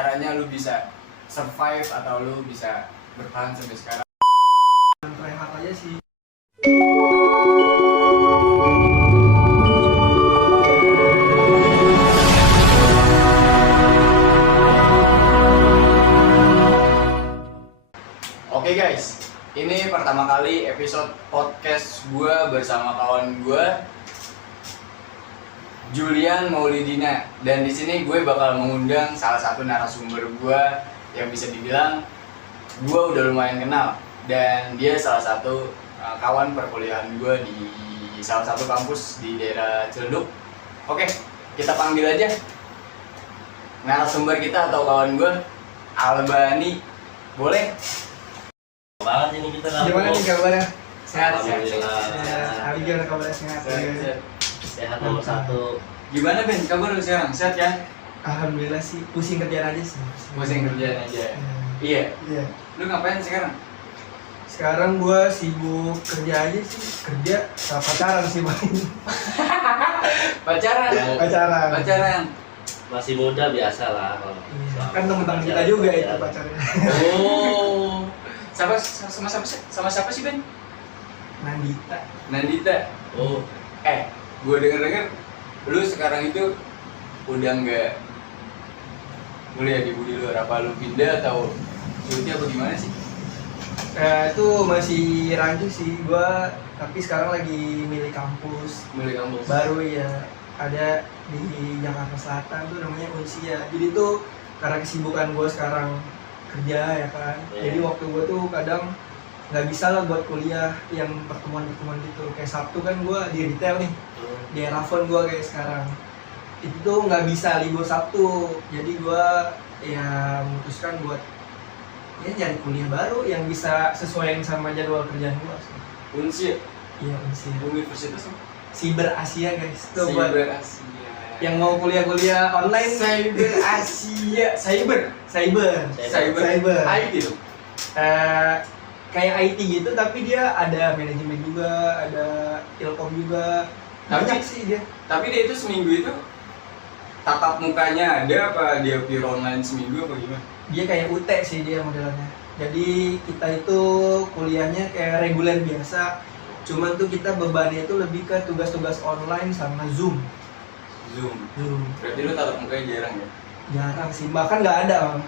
caranya lu bisa survive atau lu bisa bertahan sampai sekarang? Try hard aja sih. Oke guys, ini pertama kali episode podcast gue bersama kawan gue Julian Maulidina, dan di sini gue bakal mengundang salah satu narasumber gue yang bisa dibilang gue udah lumayan kenal, dan dia salah satu kawan perkuliahan gue di salah satu kampus di daerah Ciledug. Oke, kita panggil aja narasumber kita atau kawan gue, Albani. Boleh? Banget ini kita lah. Gimana nih kabarnya? Sehat. Abi gimana kabarnya? Sehat. Sehat nomor satu. Gimana Ben, kabar lu sekarang? Sehat ya? Alhamdulillah sih, pusing kerjaan aja sih. Pusing kerjaan aja. Iya. Iya. Lu ngapain sekarang? Sekarang gua sibuk kerja aja sih, kerja sama pacaran sih paling. Pacaran. Pacaran. Masih muda biasa lah. Iya. Kan teman-teman kita juga itu pacarnya. Oh. Sama siapa sih Ben? Nandita. Oh, Gue denger lu sekarang itu udah nggak kuliah di Budi Luhur, apa lu pindah atau cuti apa gimana sih? Itu masih rancu sih gua, tapi sekarang lagi milih kampus baru ya, ada di Jakarta Selatan tuh namanya Unsia. Jadi tuh karena kesibukan gua sekarang kerja ya kan, jadi waktu gua tuh kadang nggak bisa lah buat kuliah yang pertemuan gitu. Kayak Sabtu kan gua di retail nih, di Erafon gua kayak sekarang itu tuh nggak bisa libur Sabtu, jadi gua ya memutuskan buat ya cari kuliah baru yang bisa sesuaiin sama jadwal kerjaan gua. Unsia. Iya, Unsia. Universitas apa? Cyber Asia guys, tuh buat Cyber Asia. yang mau kuliah online. Cyber Asia. Cyber. IT tuh. Kayak IT gitu, tapi dia ada manajemen juga, ada ilkom juga. Banyak sih dia. Tapi dia itu seminggu itu tatap mukanya ada apa dia pure online seminggu apa gimana? Dia kayak UT sih dia modelnya. Jadi kita itu kuliahnya kayak reguler biasa, cuman tuh kita bebannya itu lebih ke tugas-tugas online sama Zoom. Berarti lu tatap mukanya jarang ya? Jarang sih, bahkan nggak ada.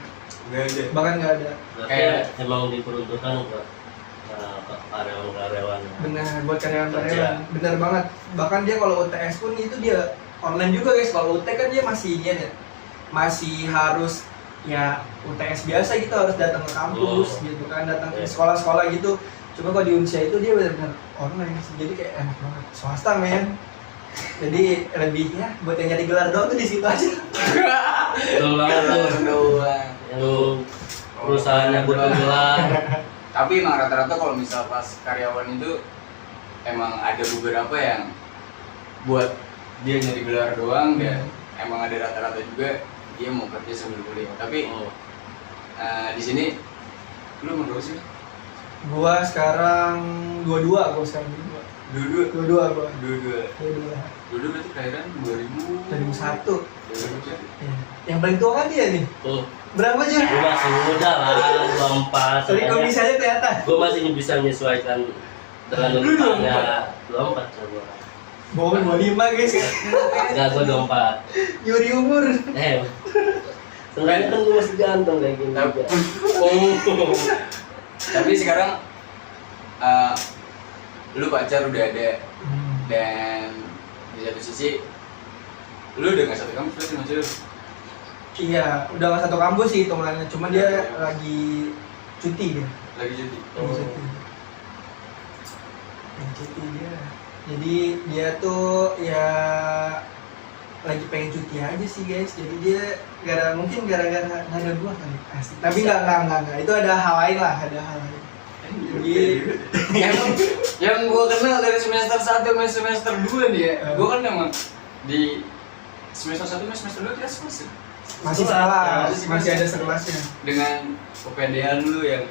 Bahkan nggak ada. kayak emang diperuntukkan buat karyawan-karyawan. Benar, buat karyawan-karyawan. Benar banget. Bahkan dia kalau UTS pun itu dia online juga guys. Kalau UT kan dia masih harus ya UTS biasa gitu, harus datang ke kampus gitu kan, datang ke sekolah-sekolah gitu. Cuma kalau di Unsia itu dia benar-benar online sih. Jadi kayak enak banget. Swasta men. Jadi lebih ya buat yang nyari gelar doang tuh di situ aja. Betul banget doang. Yang perusahaannya butuh gelar. Tapi emang rata-rata kalau misal pas karyawan itu emang ada beberapa yang buat dia nyari gelar doang, dan emang ada rata-rata juga dia mau kerja sambil kuliah. Tapi di sini lu mau berapa sih? Gua sekarang dua-dua gua. Dua-dua berarti kelahiran 2001. 2001. Yang paling tua kan dia nih. Berapa aja? Gue masih muda lah, 24. Sorry kalau misalnya kelihatan. Gue masih bisa menyesuaikan dengan urutannya. 24 coba. Bohong 25 guys. Enggak, gue 24. Nyuri umur. Sebenarnya kan gue masih ganteng kayak gini juga. Tapi sekarang lu pacar udah ada, dan di satu sisi lu udah nggak satu kampus berarti macam lu? Iya, udah gak satu kampus sih hitungannya. Cuma dia lagi cuti dia. Lagi cuti. Cuti dia. Jadi dia tuh ya lagi pengen cuti aja sih guys. Jadi dia mungkin gara-gara nggak ada gua kali. Asik. Tapi nggak. Itu ada hal lain lah, Jadi yang gua kenal dari semester 1 sampai semester 2 dia. Gua kan emang di semester 1 sampai semester 2 kita selesai. Masih salah, masih ada sekelasnya. Dengan kepedean lu yang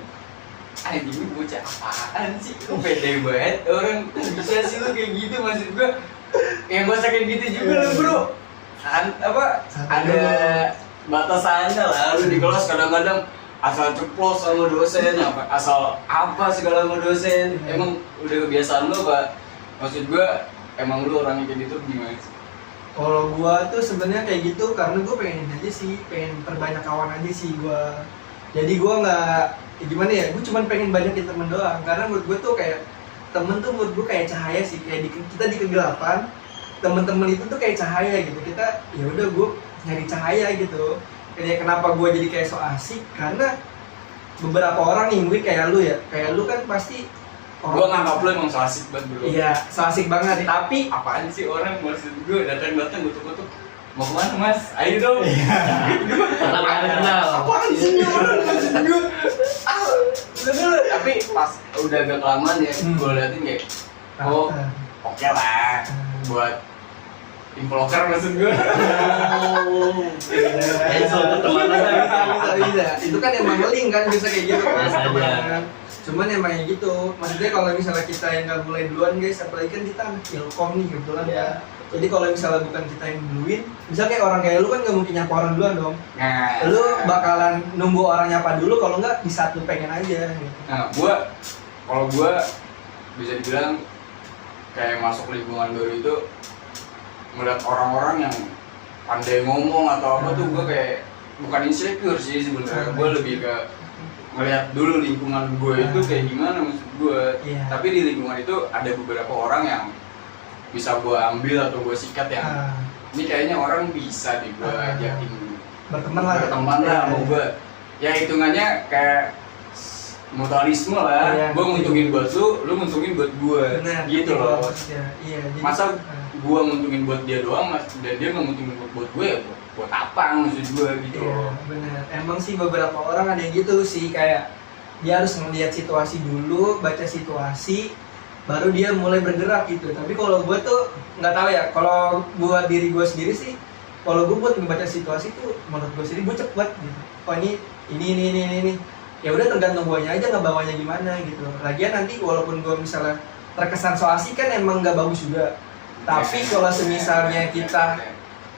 ini bocah apaan sih? Kok pede banget orang, bisa sih lu kayak gitu, maksud gua. Yang gua sakit gitu juga lu bro. Ada batasannya lah. Lu di kelas kadang-kadang asal ceplos sama dosen, asal apa segala sama dosen. Emang udah kebiasaan lu Pak? Maksud gua emang lu orang yang kayak gitu gimana sih? Kalau gua tuh sebenarnya kayak gitu karena gua pengen aja sih, pengen perbanyak kawan aja sih gua. Jadi gua nggak gimana ya, gua cuma pengen banyakin temen doang. Karena menurut gua tuh kayak temen tuh menurut gua kayak cahaya sih, kayak kita di kegelapan, temen-temen itu tuh kayak cahaya gitu. Kita ya udah gua nyari cahaya gitu. Kayak kenapa gua jadi kayak so asik karena beberapa orang nih mungkin kayak lu kan pasti Gua nganggap lu emang so asik banget bro. Iya, so asik banget. Tapi Apaan sih orang maksud gue datang gutuk-gutuk mau kemana mas? Ayo dong. Pertama kali kenal. apaan sih ini orang maksud gue? Tapi pas udah agak kelamaan ya, gue liatin kayak oh oke lah buat influencer maksud gue. Itu pertemanan bisa. Itu kan emang link kan bisa kayak gitu. Biasanya. Cuman emang gitu. Maksudnya kalau misalnya kita yang nggak mulai duluan guys, apalagi kan kita anak ilkom nih kebetulan ya. Jadi kalau misalnya bukan kita yang duluin, misalnya kayak orang kayak lu kan nggak mungkin nyapa orang duluan dong. Nah, Lu bakalan nunggu orang nyapa dulu, kalau nggak di saat lu pengen aja. Gitu. nah kalau gue bisa dibilang kayak masuk lingkungan baru itu melihat orang-orang yang pandai ngomong atau apa tuh gue kayak bukan insecure sih sebenarnya. Gue lebih ke ngelihat dulu lingkungan gue itu kayak gimana maksud gue. Tapi di lingkungan itu ada beberapa orang yang bisa gue ambil atau gue sikat yang ini kayaknya orang bisa nih gue ajakin berteman lah sama gue. Ya hitungannya kayak mutualisme lah. Gue nguntungin buat lu nguntungin buat gue. Gitu loh. Iya, jadi, masa gue nguntungin buat dia doang dan dia nggak nguntungin buat gue ya buat apa maksud gue gitu. Iya, benar. Emang sih beberapa orang ada yang gitu sih, kayak dia harus melihat situasi dulu, baca situasi, baru dia mulai bergerak gitu. Tapi kalau gue tuh nggak tahu ya, kalau buat diri gue sendiri sih, kalau gue buat membaca situasi tuh menurut gue sendiri gue cepet gitu. Oh ini ya udah tergantung guanya aja ngebawanya gimana gitu. Lagian nanti walaupun gue misalnya terkesan so asik kan emang nggak bagus juga. Tapi kalau semisalnya kita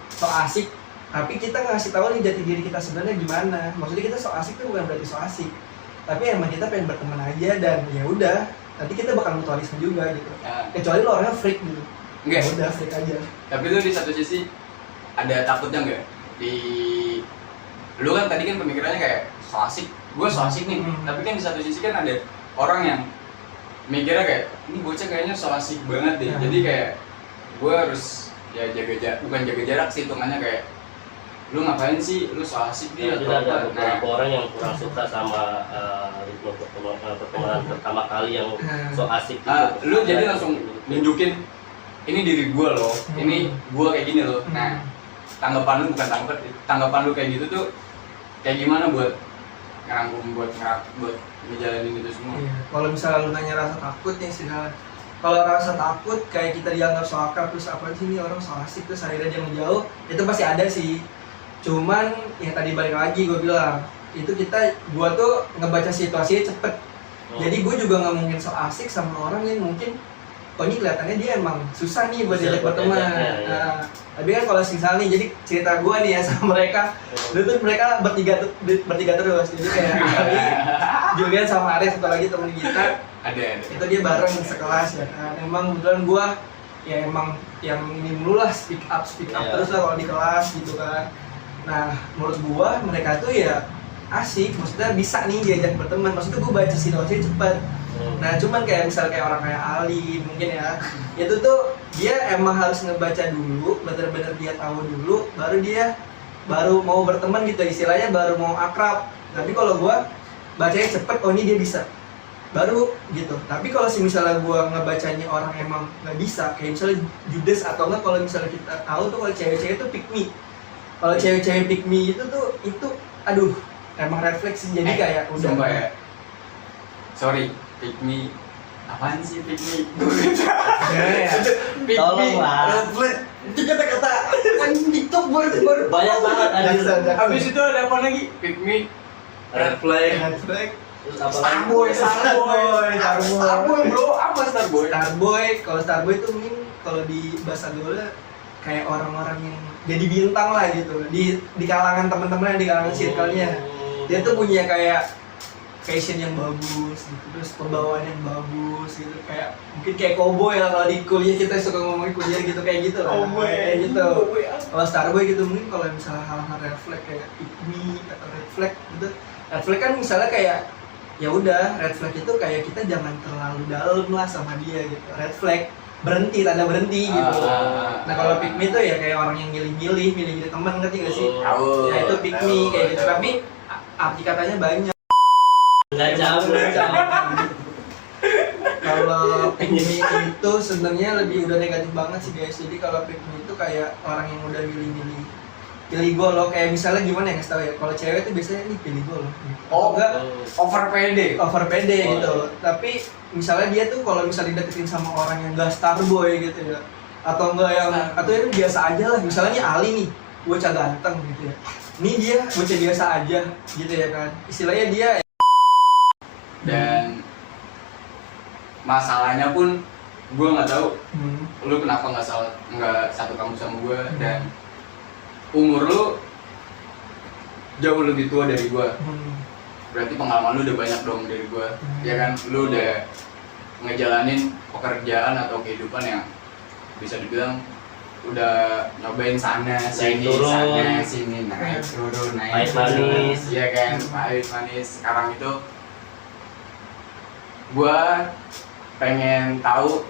so asik tapi kita ngasih tahu nih jati diri kita sebenarnya gimana. Maksudnya kita so asik tuh bukan berarti so asik, tapi emang kita pengen berteman aja dan ya udah nanti kita bakal mutualisme juga gitu. Kecuali lo orangnya freak gitu. Enggak. Ya udah freak aja. Tapi lu di satu sisi ada takutnya nggak di lu kan tadi kan pemikirannya kayak so asik, gue so asik nih. Tapi kan di satu sisi kan ada orang yang mikirnya kayak ini bocah kayaknya so asik banget deh. Jadi kayak gue harus ya bukan jaga jarak sih, hitungannya kayak lu ngapain sih, lu so asik dia atau ada apa. beberapa orang yang kurang suka sama ritme pertemanan pertama kali yang so asik gitu. Lu jadi langsung nunjukin ini diri gue loh, ini gue kayak gini loh. Nah, tanggapan lu tanggapan lu kayak gitu tuh kayak gimana buat ngerangkum buat ngejalanin itu semua. Iya. Kalau misalnya lu nanya rasa takut nih segala, kalau rasa takut kayak kita dianggap so akrab terus apa sih ini orang so asik terus akhirnya dia menjauh, itu pasti ada sih. Cuman ya tadi balik lagi gue bilang itu gua tuh ngebaca situasinya cepet. Jadi gue juga nggak mungkin so asik sama orang yang mungkin oh ini kelihatannya dia emang susah nih buat diajak berteman. Nah, tapi kan kalau misal nih, jadi cerita gue nih ya sama mereka, dulu tuh mereka bertiga terus, jadi kayak Ali, Julian sama Ares, satu lagi temen kita, ada. itu dia bareng sekelas ya kan. Emang kebetulan gue ya emang yang ini mulu lah, speak up terus lah kalau di kelas gitu kan. Nah menurut gue mereka tuh ya asik, maksudnya bisa nih diajak berteman, maksudnya gue baca situasinya cepet. Nah cuman kayak misal kayak orang kayak Ali mungkin ya, itu tuh dia emang harus ngebaca dulu, bener-bener dia tahu dulu, baru mau berteman gitu, istilahnya baru mau akrab. Tapi kalau gua bacanya cepet, oh ini dia bisa, baru gitu. Tapi kalau misalnya gua ngebacanya orang emang nggak bisa, kayak misalnya Judas atau enggak, kalau misalnya kita tahu tuh kalau cewek-cewek tuh pick me, kalau cewek-cewek pick me itu aduh emang refleksi, jadi kayak udah sumpah ya, sorry, pick me apaan sih pick me? Pick Tolong me, lah. itu kata-kata TikTok baru Banyak banget ada. Habis itu ada apa lagi? Pick me, red flag, Terus apa lagi? Starboy bro, apa Starboy? Starboy, kalau Starboy itu mungkin kalau di bahasa gaulnya kayak orang-orang yang jadi bintang lah gitu di kalangan teman-teman, di kalangan circle-nya. Dia tuh punya kayak fashion yang bagus gitu, terus pembawaan yang bagus gitu, kayak mungkin kayak cowboy lah kalau di kuliah kita suka ngomongin kuliah gitu, kayak gitu lah, kayak gitu. Kalau Starboy gitu, mungkin kalau misalnya hal-hal red flag kayak pick me atau red flag gitu. Red flag kan misalnya kayak ya udah, red flag itu kayak kita jangan terlalu dalam lah sama dia gitu. Red flag berhenti, tanda berhenti gitu. Nah kalau pick me tuh ya kayak orang yang milih-milih teman, ngerti gak sih? Nah itu pick me kayak gitu, tapi arti katanya banyak. Nggak jauh. Kalau pick me itu sebenarnya lebih udah negatif banget sih guys. Jadi kalau pick me itu kayak orang yang udah pilih gue loh, kayak misalnya gimana ya, nggak tahu ya, kalau cewek tuh biasanya nih pilih gue loh gitu. Enggak over pede gitu. Tapi misalnya dia tuh kalau misalnya dideketin sama orang yang gak starboy gitu ya, atau enggak yang atau yang biasa aja lah, misalnya nih Ali nih bocah ganteng gitu ya, nih dia bocah biasa aja gitu ya kan, istilahnya dia. Dan masalahnya pun gue nggak tahu lu kenapa nggak satu kampus sama gue, dan umur lu jauh lebih tua dari gue. Berarti pengalaman lu udah banyak dong dari gue, ya kan? Lu udah ngejalanin pekerjaan atau kehidupan yang bisa dibilang udah nyobain sana sini naik turun Pahit manis. iya kan, pahit manis. Sekarang itu gua pengen tahu,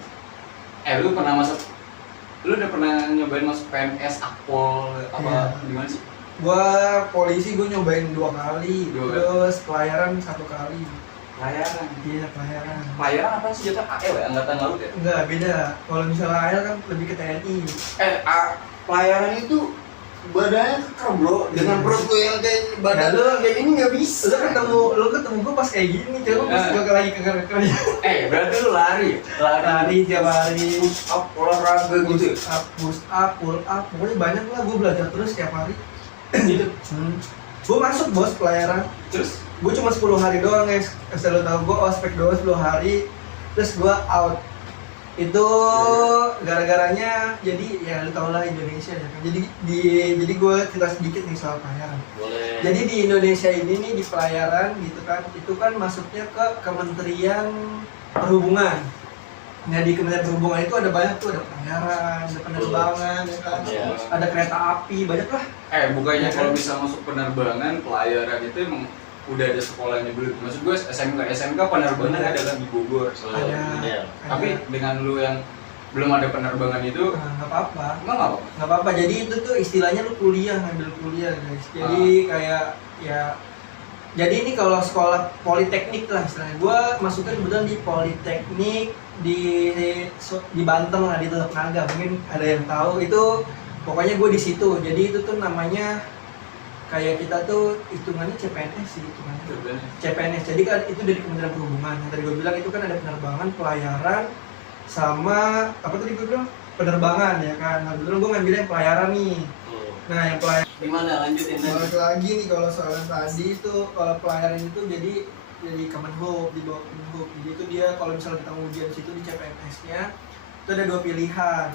lu udah pernah nyobain masuk PNS, Akpol apa gimana sih? Gua polisi gua nyobain 2 kali, terus pelayaran 1 kali. Pelayaran? Iya, pelayaran. Pelayaran apa sih, jatuh AL ya? Angkatan Laut ya? Enggak, beda. Kalau misalnya AL kan lebih ke TNI. Pelayaran itu badannya keker bro, dengan perut gue yang kayak badan lu kayak gini nggak bisa. Lu ketemu gue pas kayak gini, coba pas gue lagi keker-keker. Berarti lu lari tiap hari, push up, olahraga gitu. Push up, pull up, pokoknya banyak lah. Gue belajar terus tiap hari. Gitu. Gue masuk bos pelayaran. Terus gue cuma 10 hari doang guys. Asal lo tau, gue ospek doang 10 hari, terus gue out. Itu gara-garanya, jadi ya lu tau lah Indonesia ya kan. Jadi gue cerita sedikit nih soal pelayaran. Boleh. Jadi di Indonesia ini nih, di pelayaran gitu kan, itu kan masuknya ke Kementerian Perhubungan. Nah di Kementerian Perhubungan itu ada banyak tuh, ada pelayaran, ada penerbangan, ya kan? Ada kereta api, banyak lah. Bukannya kalau bisa masuk penerbangan, pelayaran itu emang udah ada sekolahnya belum? Maksud gue SMK penerbangan ada kan di Bogor. Ada. Tapi dengan lu yang belum ada penerbangan itu nggak apa-apa. Nggak apa-apa. Jadi itu tuh istilahnya lu ngambil kuliah guys. Jadi kayak ya, jadi ini kalau sekolah politeknik lah istilahnya. Gue masuknya kebetulan di politeknik di Banten lah, di Teluk Naga. Mungkin ada yang tahu itu. Pokoknya gue di situ. Jadi itu tuh namanya kayak kita tuh hitungannya CPNS sih, CPNS. Jadi kan itu dari Kementerian Perhubungan. Yang tadi gue bilang itu kan ada penerbangan, pelayaran, sama apa tadi gue bilang penerbangan ya kan. Nah betul gue ngambilnya pelayaran nih. Nah yang pelayaran gimana, lanjutin balik lagi nih. Kalau soal tadi itu, kalau pelayaran itu jadi Kemenhub, di bawah Kemenhub. Jadi itu dia kalau misalnya kita ujian situ di CPNS-nya itu ada 2 pilihan.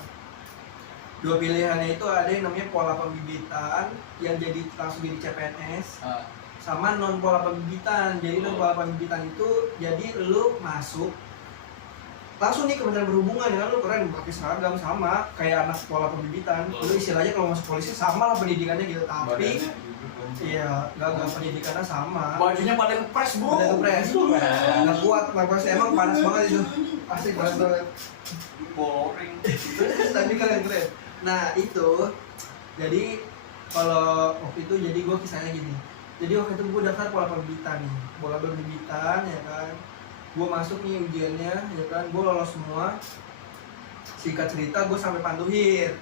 2 pilihannya itu ada yang namanya pola pembibitan yang jadi langsung jadi CPNS, sama non pola pembibitan. Jadi non pola pembibitan itu jadi lu masuk langsung nih Kementerian Perhubungan ya, lu keren pakai seragam sama kayak anak pola pembibitan. Lu istilahnya kalau masuk polisi sama lah pendidikannya gitu, tapi iya gak pendidikannya sama. Bajunya pada ngepres bro. Pada ngepres. Nggak kuat, emang panas banget itu. Asik panas banget. Boring. Tapi keren. Nah itu, jadi kalau waktu itu jadi gue kisahnya gini. Jadi waktu itu gue daftar pola pembibitan ya kan. Gue masuk nih ujiannya ya kan, gue lolos semua. Singkat cerita gue sampai Panduhir.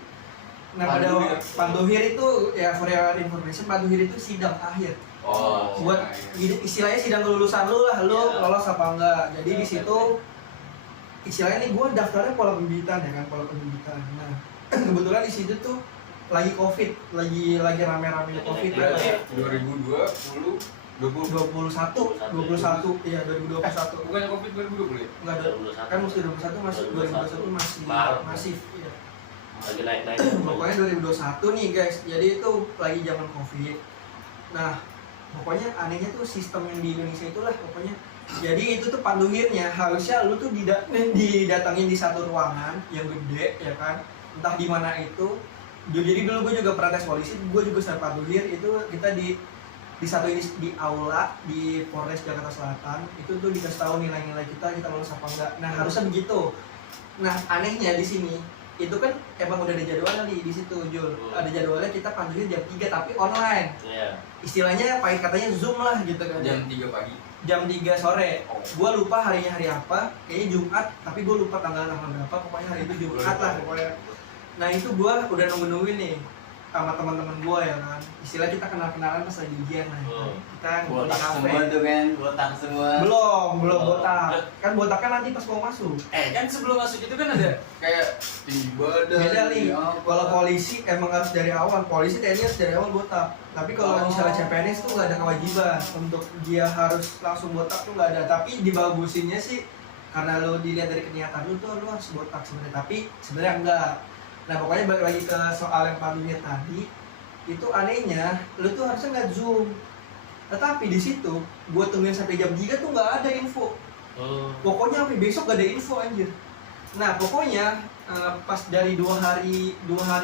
Nah pada Panduhir itu ya, for your information, Panduhir itu sidang akhir. Buat istilahnya sidang kelulusan lu lah, lu lolos apa enggak. Jadi di situ istilahnya nih gue daftarnya pola pembibitan ya kan, pola pembibitan. Nah kebetulan di situ tuh lagi covid, lagi rame-rame covid ya. 2021 iya 2021. Bukannya covid 2020 ya? Enggak ada, kan mesti 2021 masih 2021 masih masif ya. Lagi naik-naik. Pokoknya 2021 nih guys, jadi itu lagi zaman covid. Nah pokoknya anehnya tuh sistem yang di Indonesia itulah pokoknya. Jadi itu tuh panduhirnya harusnya lu tuh didatangin di satu ruangan yang gede ya kan, entah di mana itu. Jadi dulu gue juga pernah tes polisi, gue juga sama panduhir itu kita di satu ini di aula di Polres Jakarta Selatan itu tuh dikasih tahu nilai-nilai kita lulus apa enggak. Nah harusnya begitu. Nah anehnya di sini itu kan emang udah ada jadwalnya nih di situ Jul. Ada jadwalnya kita panggilnya jam 3 tapi online. Iya. Istilahnya pakai katanya Zoom lah gitu kan. Jam 3 pagi. Jam 3 sore. Gua lupa harinya hari apa, kayaknya Jumat, tapi gua lupa tanggal berapa, pokoknya hari itu Jumat lah pokoknya. Nah, itu gua udah nungguin nih sama teman-teman gua ya kan. Istilah kita kenal-kenalan pas lagi ujian lah. Kita ngumpul di Botak kafe. semua tuh kan, botak semua. Belum botak. Kan botak kan nanti pas mau masuk. Kan sebelum masuk itu kan ada kayak tinggi badan. Beda nih, apa. kalau polisi emang harus dari awal, polisi TNI harus dari awal botak. Tapi kalau misalnya CPNS tuh nggak ada kewajiban untuk dia harus langsung botak tuh nggak ada. Tapi dibagusinnya sih karena lo dilihat dari kenyataan lu tuh lu harus botak sebenarnya. Tapi sebenarnya enggak. Nah pokoknya balik lagi ke soal yang pandunya tadi, itu anehnya lu tuh harusnya nggak zoom. Tetapi di situ gua tungguin sampai jam 3 tuh nggak ada info. Pokoknya sampai besok gak ada info anjir. Nah pokoknya pas dari dua hari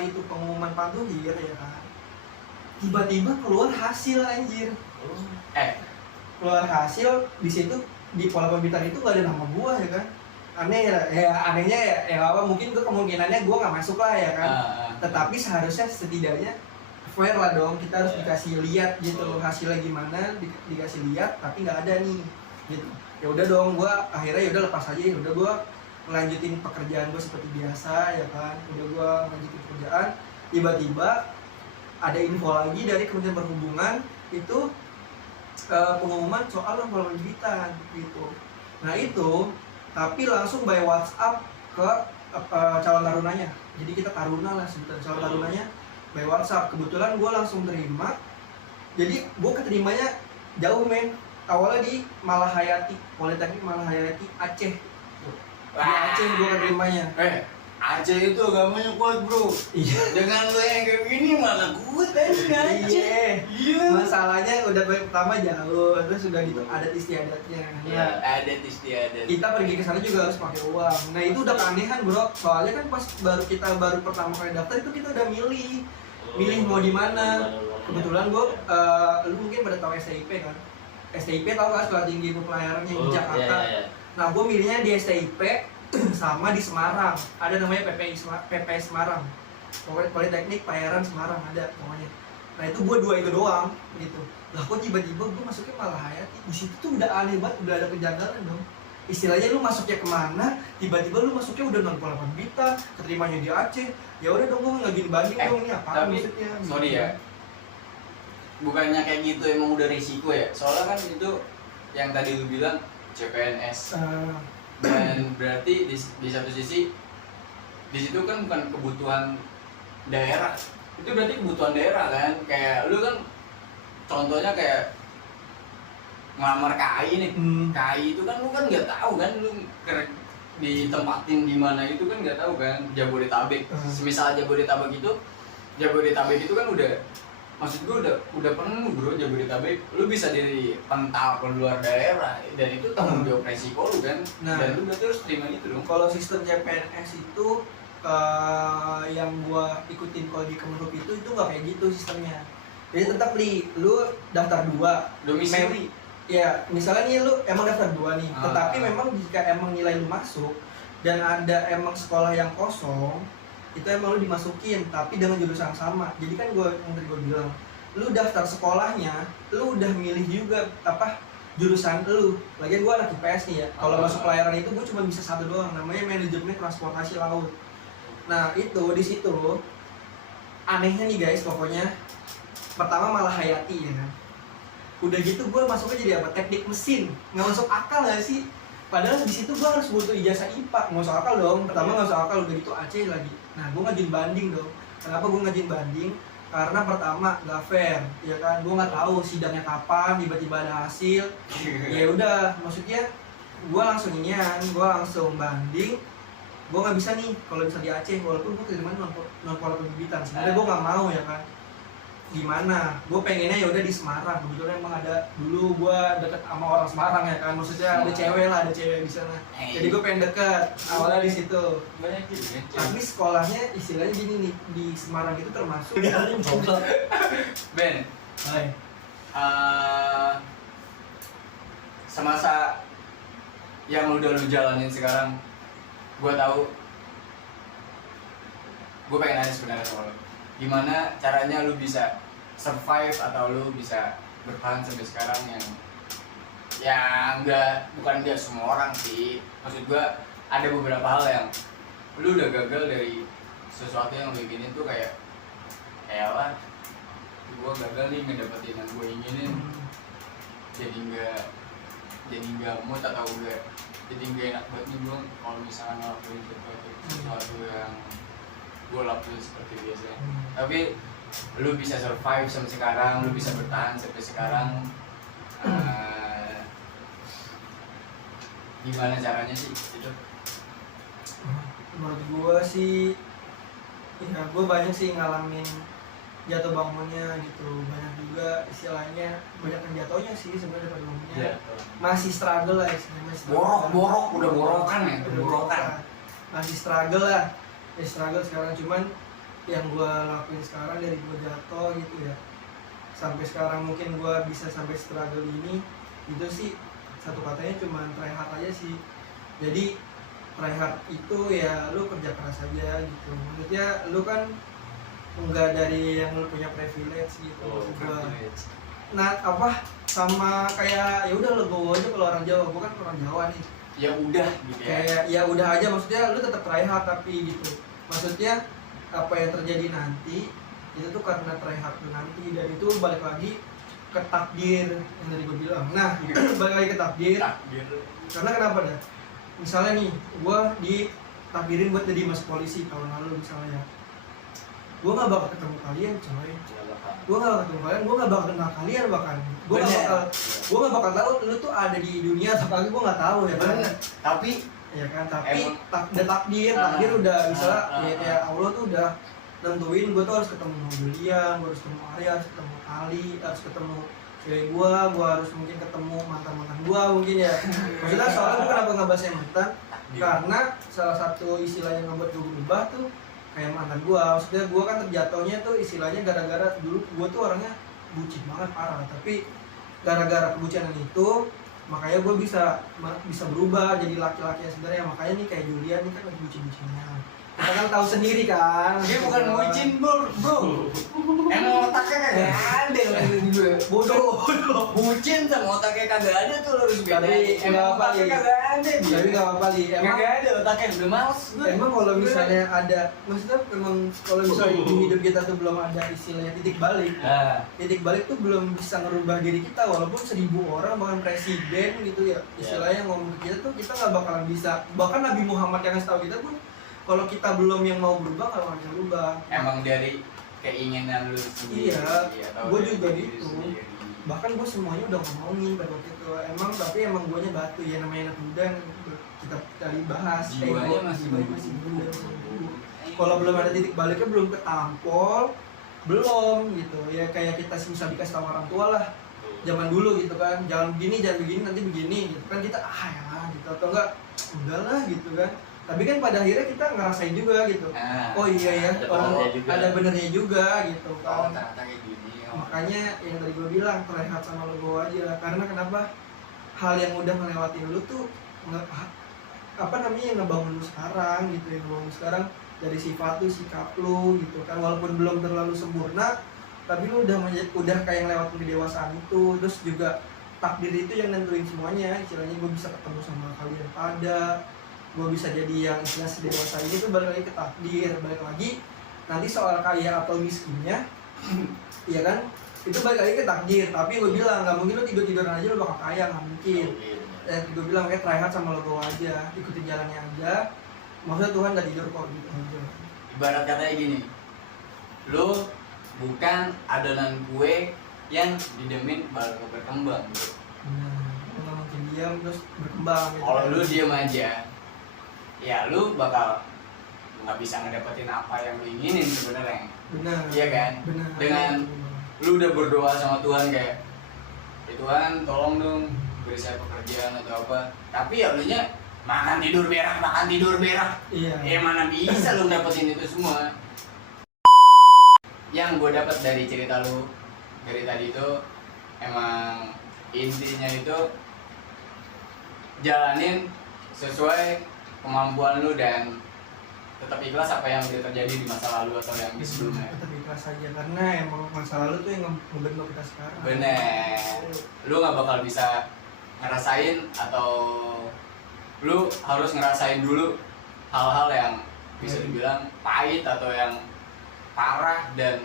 itu pengumuman panduhir ya kan, tiba-tiba keluar hasil anjir. Keluar hasil di situ di pola pembibitan itu gak ada nama gua ya kan. Aneh ya anehnya ya apa mungkin gua kemungkinannya gua nggak masuk lah ya kan. Tetapi seharusnya setidaknya fair lah dong, kita harus dikasih lihat gitu hasilnya gimana, dikasih lihat tapi nggak ada nih gitu. Ya udah dong, gua akhirnya ya udah lepas aja, ya udah gua melanjutin pekerjaan gua seperti biasa ya kan. Udah gua melanjutin pekerjaan, tiba-tiba ada info lagi dari Kementerian Perhubungan itu pengumuman soal pola pembibitan gitu. Nah itu tapi langsung by WhatsApp ke calon tarunanya. Jadi kita taruna lah sebetulnya, calon tarunanya by WhatsApp. Kebetulan gue langsung terima. Jadi gue keterimanya jauh men. Awalnya di Malahayati, Politeknik Malahayati Aceh. Di Aceh gue keterimanya. Aceh itu agamanya kuat bro. Iya. Dengan lo yang kayak gini mana kuat aja Aceh. Iya. Masalahnya udah pertama jauh, terus udah gitu adat istiadatnya. Iya, adat istiadat. Kita pergi ke sana juga harus pakai uang. Nah itu udah keanehan bro. Soalnya kan pas baru pertama kali daftar itu kita udah milih mau di mana. Kebetulan gue, lu mungkin pada tahu STIP kan? STIP tau gak Sekolah Tinggi Pelayaran yang di Jakarta? Iya. Nah gue milihnya di STIP sama di Semarang. Ada namanya PPI Semarang. Pokoknya Politeknik Pelayaran Semarang ada pokoknya. Nah itu gue dua itu doang gitu. Lah kok tiba-tiba gue masuknya Malahayati. Di situ tuh udah aneh banget, udah ada kejanggalan dong. Istilahnya lu masuknya kemana, tiba-tiba lu masuknya udah non pola pembibitan, keterimanya di Aceh. Ya udah dong gue ngajuin banding dong ini apa maksudnya. Sorry ya. Bukannya kayak gitu emang udah risiko ya. Soalnya kan itu yang tadi lu bilang CPNS. Dan berarti di satu sisi di situ kan bukan kebutuhan daerah, itu berarti kebutuhan daerah kan. Kayak lu kan contohnya kayak ngelamar KAI nih. KAI itu kan lu kan nggak tahu kan lu ditempatin di mana itu kan nggak tahu kan. Jabodetabek, semisal Jabodetabek itu kan udah, maksud gue udah penuh bro Jabodetabek. Lu bisa dipantau ke luar daerah dan itu tanggung jawab resiko lu kan. Dan lu berarti harus terima itu dong. Kalau sistem CPNS itu yang gua ikutin kalau di Kemenhub itu nggak kayak gitu sistemnya. Jadi tetap lu daftar 2 domisili. Ya misalnya nih lu emang daftar 2 nih, tetapi memang jika emang nilai lu masuk dan ada emang sekolah yang kosong, itu emang lu dimasukin tapi dengan jurusan yang sama. Jadi kan yang tadi gue bilang, lu daftar sekolahnya, lu udah milih juga jurusan lu. Lagian gue anak IPS nih ya, kalau masuk pelayaran itu gue cuma bisa satu doang, namanya manajemen transportasi laut. Nah itu di situ anehnya nih guys, pokoknya pertama Malahayati ya kan. Udah gitu gue masuknya jadi apa? Teknik mesin. Nggak masuk akal gak sih? Padahal di situ gue harus butuh ijazah IPA. Nggak masuk akal dong. Pertama nggak masuk akal, udah gitu Aceh lagi. Nah gue ngajuin banding dong. Kenapa gue ngajuin banding? Karena pertama nggak fair, ya kan? Gue nggak tahu sidangnya kapan, tiba-tiba ada hasil. Ya udah, maksudnya gue langsung banding gue nggak bisa nih kalau bisa di Aceh, walaupun gue kiriman non pembibitan sebenarnya gue nggak mau ya kan. Gimana, gue pengennya ya udah di Semarang, kebetulan emang ada dulu gue deket sama orang Semarang ya kan, maksudnya ada cewek lah, ada cewek di sana, jadi gue pengen deket awalnya di situ. Banyak juga Tapi sekolahnya istilahnya gini nih, di Semarang itu termasuk Ben, Hai. semasa yang udah lu jalanin sekarang, gue tahu, gue pengen nanya sebenarnya sama lu, gimana caranya lu bisa survive atau lu bisa bertahan sampai sekarang, yang bukan semua orang sih, maksud gue ada beberapa hal yang lu udah gagal dari sesuatu yang lu inginin tuh, kayak elah gue gagal nih ngedapetin yang gue inginin, jadi nggak mood atau jadi nggak enak banget nih gue kalau misalnya ngelakuin sesuatu yang gue lakuin seperti biasanya. Tapi lu bisa survive sampai sekarang, lu bisa bertahan sampai sekarang, gimana caranya sih itu? Menurut gue sih, ya gue banyak sih ngalamin jatuh bangunnya gitu, banyak juga istilahnya banyak yang jatuhnya sih sebenarnya daripada bangunnya. Masih struggle lah istilahnya, masih Borok udah borokan ya, borokan. Masih struggle lah, ya struggle sekarang, cuman yang gue lakuin sekarang dari gue jatuh gitu ya sampai sekarang mungkin gue bisa sampai struggle ini, itu sih satu katanya cuman try hard aja sih. Jadi try hard itu ya lu kerja keras aja gitu, maksudnya lu kan enggak dari yang lu punya privilege gitu. Nah apa sama kayak ya udah legowo aja kalau orang Jawa, gue kan orang Jawa nih, Ya udah gitu ya. kayak ya udah aja, maksudnya lu tetap try hard tapi gitu, maksudnya apa yang terjadi nanti itu tuh karena try hard lu nanti, dan itu balik lagi ke takdir yang tadi gue bilang. Nah balik lagi ke takdir. Karena kenapa dah, misalnya nih gue ditakdirin buat jadi mas polisi tahun lalu misalnya, gue gak bakal ketemu kalian coy, gue gak bakal ketemu kalian, gue gak bakal kenal kalian, bahkan gue gak bakal tahu lu tuh ada di dunia atau kali, gue gak tahu ya kan. Tapi Ya kan, tapi udah takdir udah misalnya ya kayak Allah tuh udah nentuin gue tuh harus ketemu Julian, gue harus ketemu Arya, harus ketemu Ali, harus ketemu cewek gue harus mungkin ketemu mantan gue mungkin ya. Maksudnya soalnya gue kenapa ngebahas yang mantan, karena salah satu istilah yang ngebuat gue berubah tuh kayak mantan gue. Maksudnya gue kan terjatuhnya tuh istilahnya gara-gara dulu gue tuh orangnya bucin banget parah, tapi gara-gara kebucinan itu makanya gue bisa berubah jadi laki-laki yang sebenarnya. Makanya nih kayak Julian nih kan lagi bucin-bucinnya, kita kan tahu sendiri kan, dia bukan bucin bro, emang otaknya kagak ada lagi gue. bodoh. Bucin sama otaknya kagak ada tuh, lo harus bedain. Tapi Emang otaknya kagak ada, tapi nggak apa-apa li, emang kagak ada otaknya, udah males gue. emang kalau misalnya ada, maksudnya emang kalau misalnya di hidup kita tuh belum ada istilahnya titik balik. Titik balik tuh belum bisa ngerubah diri kita, walaupun 1000 orang bahkan presiden gitu ya istilahnya ngomong ke kita tuh kita nggak bakalan bisa. Bahkan Nabi Muhammad yang ngasih tahu kita pun kalau kita belum yang mau berubah nggak bakal bisa berubah. Emang dari keinginan lu sendiri. Iya, atau gue dari juga diri gitu. sendiri. Bahkan gue semuanya udah ngomongin pada waktu itu, tapi emang guanya batu ya, namanya anak muda yang kita kali bahas. Jiwanya masih muda. Kalau belum ada titik baliknya, belum ketampol, belum gitu ya, kayak kita bisa dikasih tahu orang tua lah zaman dulu gitu kan, jangan begini nanti begini gitu kan, kita ya gitu, atau enggak lah gitu kan. Tapi kan pada akhirnya kita ngerasain juga gitu. Oh iya ya, ada benernya juga gitu kan. Ternyata kayak gini. Makanya yang tadi gue bilang try hard sama lo aja. Karena kenapa? Hal yang udah ngelewatin lu tuh ngebangun lu sekarang gitu, yang ngebangun lu sekarang dari sifat lu, sikap lu gitu kan. Walaupun belum terlalu sempurna, tapi lu udah kayak ngelewatin kedewasaan itu. Terus juga takdir itu yang nentuin semuanya. Istilahnya gue bisa ketemu sama kalian gue bisa jadi yang istilah sedewasa ini tuh balik lagi ke takdir. Balik lagi nanti soal kaya atau miskinnya iya kan, itu balik lagi ke takdir. Tapi gue bilang nggak mungkin lo tiduran aja lo bakal kaya, nggak mungkin. Gue bilang kayak try hard sama lo aja, ikutin jalannya aja. Maksudnya Tuhan nggak tidur kok gitu aja. Ibarat katanya gini, lo bukan adonan kue yang didemin bakal berkembang gitu. Nah, lo nggak mungkin diam terus berkembang gitu. Kalau lo diam aja, ya lu bakal nggak bisa ngedapetin apa yang lu inginin sebenarnya. Benar. Iya kan? Benar. Dengan lu udah berdoa sama Tuhan kayak, "Ya Tuhan, tolong dong beri saya pekerjaan atau apa." Tapi ya lu nya makan tidur berak. Iya. Ya mana bisa lu dapetin itu semua. Yang gue dapat dari cerita lu dari tadi itu emang intinya itu jalanin sesuai kemampuan lu dan tetap ikhlas apa yang udah terjadi di masa lalu atau yang di sebelumnya. Tetap ikhlas aja karena emang masa lalu tuh yang ngebentuk kita sekarang. Bener, lu nggak bakal bisa ngerasain atau lu harus ngerasain dulu hal-hal yang bisa dibilang pahit atau yang parah dan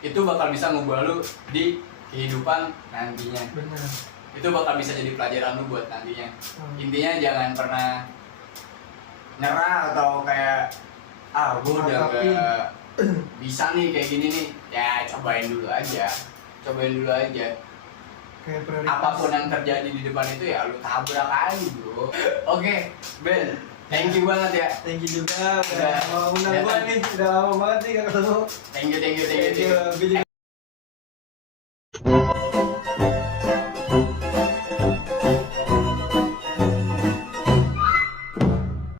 itu bakal bisa ngubah lu di kehidupan nantinya. Benar. Itu bakal bisa jadi pelajaran lu buat nantinya. Intinya jangan pernah nyerah atau kayak gue udah gak bisa nih kayak gini nih, ya cobain dulu aja Kayak prioritas. apapun yang terjadi di depan itu ya lu tabrak aja bro. Oke, Ben, thank you banget ya. Thank you juga Udah mau undang gua nih, udah lama banget nih gak ketemu. Thank you. Gue juga